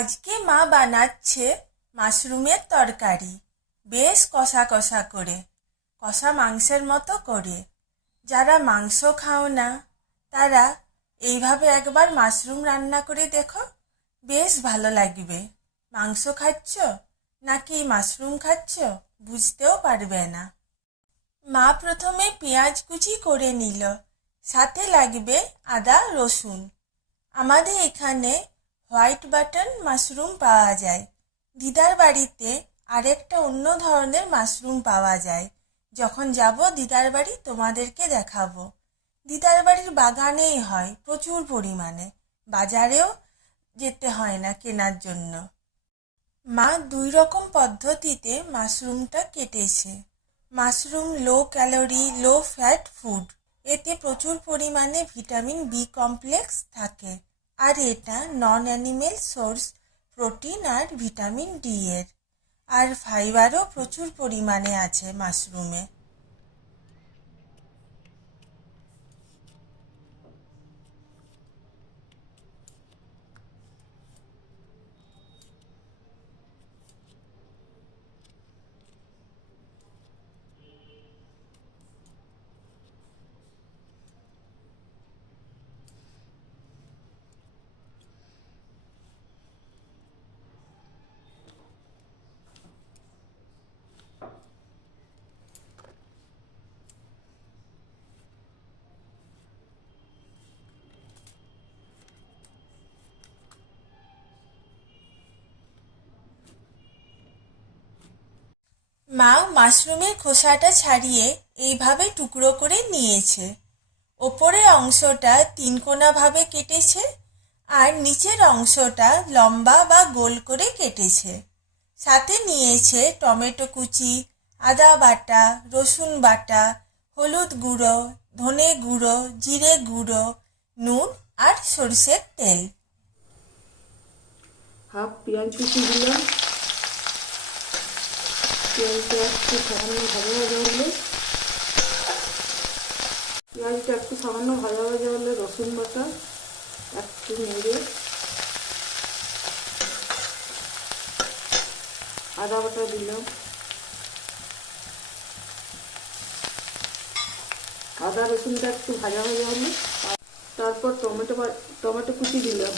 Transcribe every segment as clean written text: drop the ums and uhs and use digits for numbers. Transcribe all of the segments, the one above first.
আজকে মা বানাচ্ছে মাশরুমের তরকারি, বেশ কষা কষা করে, কষা মাংসের মতো করে। যারা মাংস খাও না তারা এইভাবে একবার মাশরুম রান্না করে দেখো, বেশ ভালো লাগবে। মাংস খাচ্ছ নাকি মাশরুম খাচ্ছ বুঝতেও পারবে না। মা প্রথমে পেঁয়াজ কুচি করে নিল, সাথে লাগবে আদা রসুন। আমাদের এখানে হোয়াইট বাটন মাশরুম পাওয়া যায়। দিদার বাড়িতে আরেকটা অন্য ধরনের মাশরুম পাওয়া যায়। যখন যাব দিদার বাড়ি তোমাদেরকে দেখাবো। দিদার বাড়ির বাগানেই হয় প্রচুর পরিমাণে, বাজারেও যেতে হয় না কেনার জন্য। মা দুই রকম পদ্ধতিতে মাশরুমটা কেটেছে। Mushroom low calorie low fat food, এতে প্রচুর পরিমাণে ভিটামিন বি কমপ্লেক্স থাকে, আর এটা নন অ্যানিমেল সোর্স প্রোটিন আর ভিটামিন ডি এর, আর ফাইবারও প্রচুর পরিমাণে আছে মাশরুমে। মা মাশরুমের খোসাটা ছাড়িয়ে এইভাবে টুকরো করে নিয়েছে। ওপরের অংশটা তিনকোনা ভাবে কেটেছে, আর নিচের অংশটা লম্বা বা গোল করে কেটেছে। সাথে নিয়েছে টমেটো কুচি, আদা বাটা, রসুন বাটা, হলুদ গুঁড়ো, ধনে গুঁড়ো, জিরে গুঁড়ো, নুন আর সরষের তেল। হাফ পেঁয়াজ কুচি দিলাম। পেঁয়াজটা একটু সামান্য ভাজা ভাজা হলে রসুন বাটা একটু নেড়ে আদা বাটা দিলাম। আদা রসুনটা একটু ভাজা ভাজা হলে তারপর টমেটো কুচি দিলাম।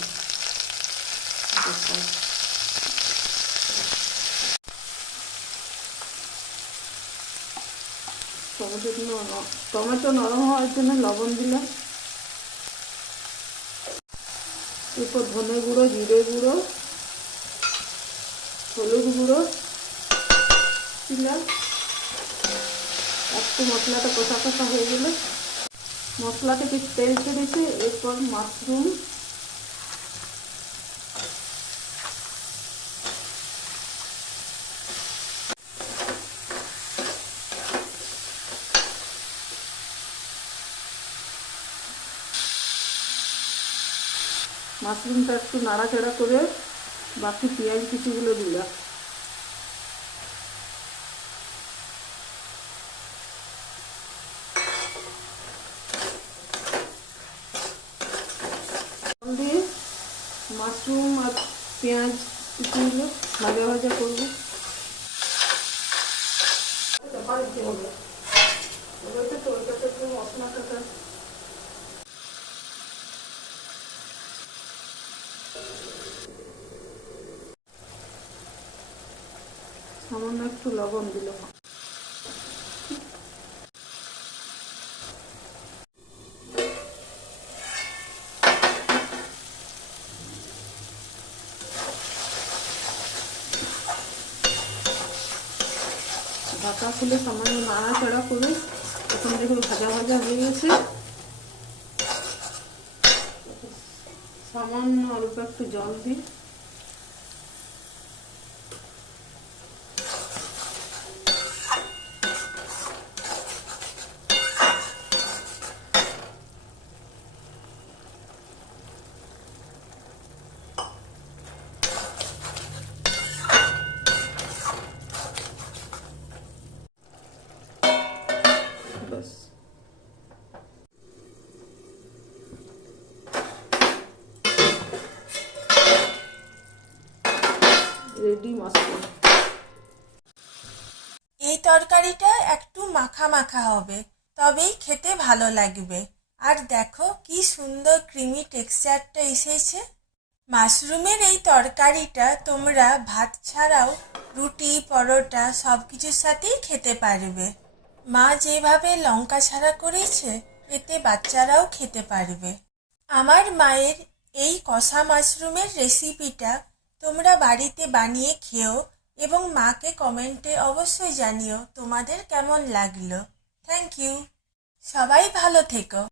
টমেটো নরম হওয়ার জন্য লবণ দিলাম। এরপর ধনে গুঁড়ো, জিরে গুঁড়ো, হলুদ গুঁড়ো দিলাম। একটু মশলাটা কষা কষা হয়ে গেলে মশলা থেকে তেল ছেড়েছে। এরপর মাশরুমটা একটু নাড়াচাড়া করে বাকি পেঁয়াজ কুচিগুলো দিলাম। দিয়ে মাশরুম আর পেঁয়াজ কুচিগুলো ভাজা ভাজা করবো। মশলাটা সামান্য একটু লবণ দিলাম। ঢাকা খুলে সামান্য নাড়াচাড়া করে এখন দেখুন ভাজা ভাজা হয়ে গেছে। সামান্য অল্প একটু জল দিই। ব্যাস রেডি মাশরুম। এই তরকারিটা একটু মাখা মাখা হবে, তবেই খেতে ভালো লাগবে। আর দেখো কি সুন্দর ক্রিমি টেক্সচারটা এসেছে। মাশরুমের এই তরকারিটা তোমরা ভাত ছাড়াও রুটি, পরোটা সব কিছুর সাথেই খেতে পারবে। মা যেভাবে লঙ্কা ছাড়া করেছে, এতে বাচ্চারাও খেতে পারবে। আমার মায়ের এই কষা মাশরুমের রেসিপিটা তোমরা বাড়িতে বানিয়ে খেও এবং মাকে কমেন্টে অবশ্যই জানিও তোমাদের কেমন লাগলো। Thank you. সবাই ভালো থেকো।